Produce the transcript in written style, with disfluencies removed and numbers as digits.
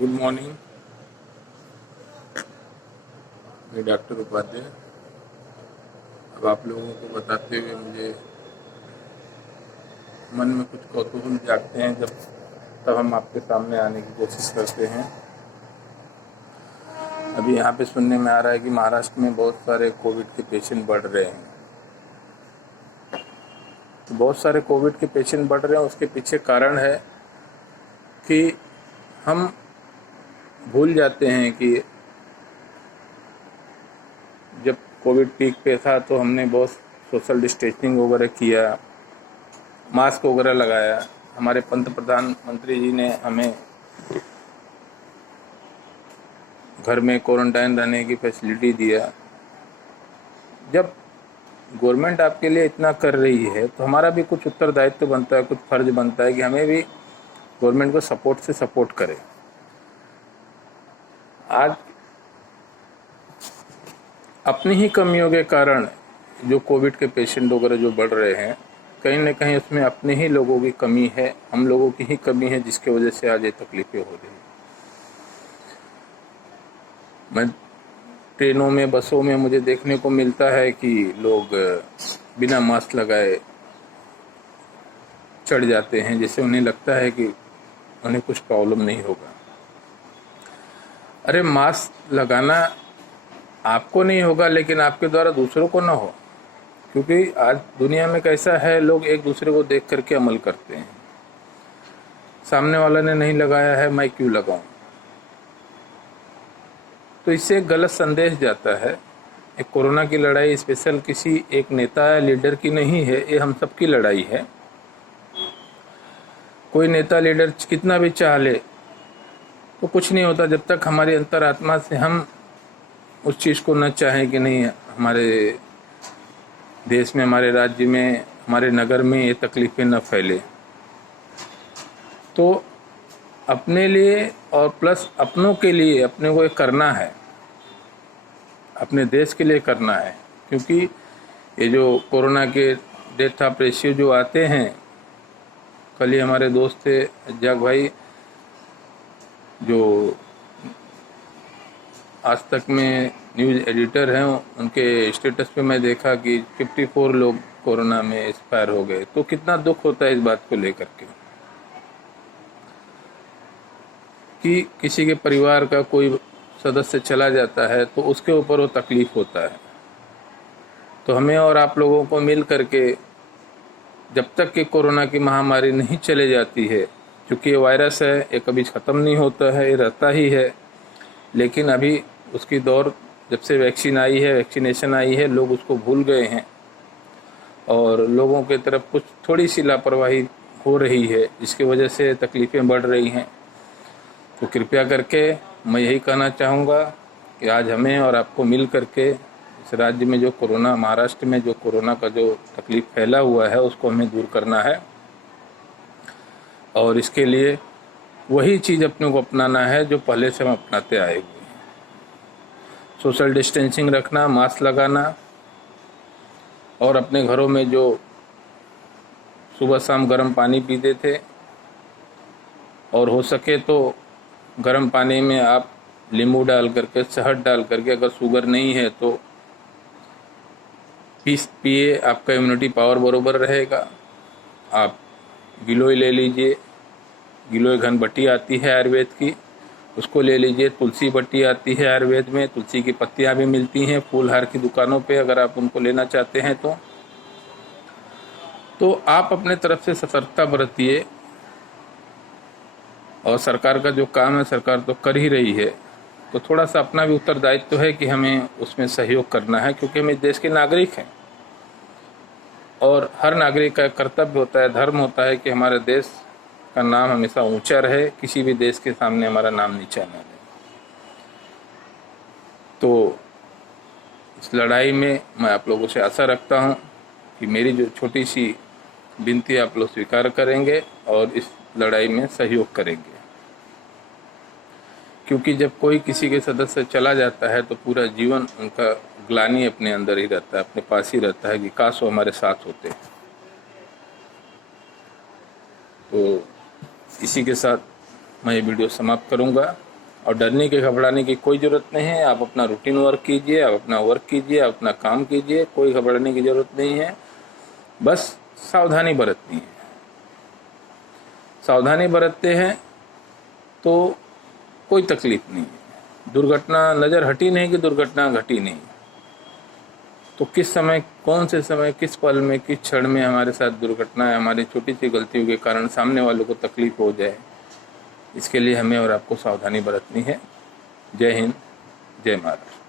Good morning. मैं doctor Upadhyay. अब आप लोगों को बताते हुए मुझे मन में कुछ कौतूहल जागते हैं तब हम आपके सामने आने की कोशिश करते हैं। अभी यहाँ पे सुनने में आ रहा है कि महाराष्ट्र में बहुत सारे कोविड के पेशेंट बढ़ रहे हैं। तो बहुत सारे कोविड के पेशेंट बढ़ रहे हैं, उसके पीछे कारण है कि हम भूल जाते हैं कि जब कोविड पीक पे था तो हमने बहुत सोशल डिस्टेंसिंग वगैरह किया, मास्क वगैरह लगाया। हमारे प्रधानमंत्री जी ने हमें घर में क्वारंटाइन रहने की फैसिलिटी दिया। जब गवर्नमेंट आपके लिए इतना कर रही है तो हमारा भी कुछ उत्तरदायित्व बनता है, कुछ फर्ज बनता है कि हमें भी गवर्नमेंट को सपोर्ट करें। आज अपनी ही कमियों के कारण जो कोविड के पेशेंट वगैरह जो बढ़ रहे हैं, कहीं न कहीं उसमें अपने ही लोगों की कमी है, हम लोगों की ही कमी है, जिसकी वजह से आज ये तकलीफें हो रही हैं। मैं ट्रेनों में, बसों में मुझे देखने को मिलता है कि लोग बिना मास्क लगाए चढ़ जाते हैं, जैसे उन्हें लगता है कि उन्हें कुछ प्रॉब्लम नहीं होगा। अरे मास्क लगाना आपको नहीं होगा, लेकिन आपके द्वारा दूसरों को ना हो, क्योंकि आज दुनिया में कैसा है, लोग एक दूसरे को देख करके अमल करते हैं। सामने वाला ने नहीं लगाया है, मैं क्यों लगाऊं? तो इससे एक गलत संदेश जाता है। एक कोरोना की लड़ाई स्पेशल किसी एक नेता या लीडर की नहीं है, ये हम सबकी लड़ाई है। कोई नेता लीडर कितना भी चाह ले तो कुछ नहीं होता जब तक हमारी अंतरात्मा से हम उस चीज़ को न चाहें कि नहीं, हमारे देश में, हमारे राज्य में, हमारे नगर में ये तकलीफ़ें न फैले। तो अपने लिए और प्लस अपनों के लिए अपने को ये करना है, अपने देश के लिए करना है। क्योंकि ये जो कोरोना के डेथ ऑफ रेशियो जो आते हैं, कल ही हमारे दोस्त थे अज्जाक भाई, जो आज तक में न्यूज़ एडिटर हैं, उनके स्टेटस पे मैं देखा कि 54 लोग कोरोना में एक्सपायर हो गए। तो कितना दुख होता है इस बात को लेकर के कि किसी के परिवार का कोई सदस्य चला जाता है तो उसके ऊपर वो तकलीफ होता है। तो हमें और आप लोगों को मिल करके, जब तक कि कोरोना की महामारी नहीं चले जाती है, क्योंकि ये वायरस है, ये कभी ख़त्म नहीं होता है, ये रहता ही है, लेकिन अभी उसकी दौर, जब से वैक्सीन आई है, वैक्सीनेशन आई है, लोग उसको भूल गए हैं और लोगों की तरफ कुछ थोड़ी सी लापरवाही हो रही है, जिसकी वजह से तकलीफ़ें बढ़ रही हैं। तो कृपया करके मैं यही कहना चाहूँगा कि आज हमें और आपको मिल करके इस राज्य में जो कोरोना, महाराष्ट्र में जो कोरोना का जो तकलीफ़ फैला हुआ है, उसको हमें दूर करना है। और इसके लिए वही चीज़ अपने को अपनाना है जो पहले से हम अपनाते आए हुए हैं। सोशल डिस्टेंसिंग रखना, मास्क लगाना, और अपने घरों में जो सुबह शाम गर्म पानी पीते थे, और हो सके तो गर्म पानी में आप नींबू डाल करके, शहद डाल करके, अगर शुगर नहीं है तो पिए, आपका इम्यूनिटी पावर बरोबर रहेगा। आप गिलोय ले लीजिए, गिलोय घन बट्टी आती है आयुर्वेद की, उसको ले लीजिए। तुलसी बट्टी आती है आयुर्वेद में, तुलसी की पत्तियां भी मिलती हैं फूलहार की दुकानों पे, अगर आप उनको लेना चाहते हैं तो आप अपने तरफ से सतर्कता बरतिए। और सरकार का जो काम है, सरकार तो कर ही रही है, तो थोड़ा सा अपना भी उत्तरदायित्व है कि हमें उसमें सहयोग करना है, क्योंकि हम इस देश के नागरिक हैं और हर नागरिक का कर्तव्य होता है, धर्म होता है कि हमारे देश का नाम हमेशा ऊंचा रहे, किसी भी देश के सामने हमारा नाम नीचा न रहे। तो इस लड़ाई में मैं आप लोगों से आशा रखता हूं कि मेरी जो छोटी सी विनती आप लोग स्वीकार करेंगे और इस लड़ाई में सहयोग करेंगे। क्योंकि जब कोई किसी के सदस्य चला जाता है तो पूरा जीवन उनका ग्लानि अपने अंदर ही रहता है, अपने पास ही रहता है कि काश वो हमारे साथ होते। तो इसी के साथ मैं ये वीडियो समाप्त करूंगा। और डरने के घबराने की कोई ज़रूरत नहीं है। आप अपना रूटीन वर्क कीजिए, आप अपना वर्क कीजिए, आप अपना काम कीजिए, कोई घबराने की ज़रूरत नहीं है। बस सावधानी बरतनी है। सावधानी बरतते हैं तो कोई तकलीफ नहीं है। दुर्घटना नज़र हटी नहीं कि दुर्घटना घटी नहीं। तो किस समय, कौन से समय, किस पल में, किस क्षण में हमारे साथ दुर्घटना, हमारी छोटी सी गलतियों के कारण सामने वालों को तकलीफ हो जाए, इसके लिए हमें और आपको सावधानी बरतनी है। जय हिंद, जय महाराष्ट्र।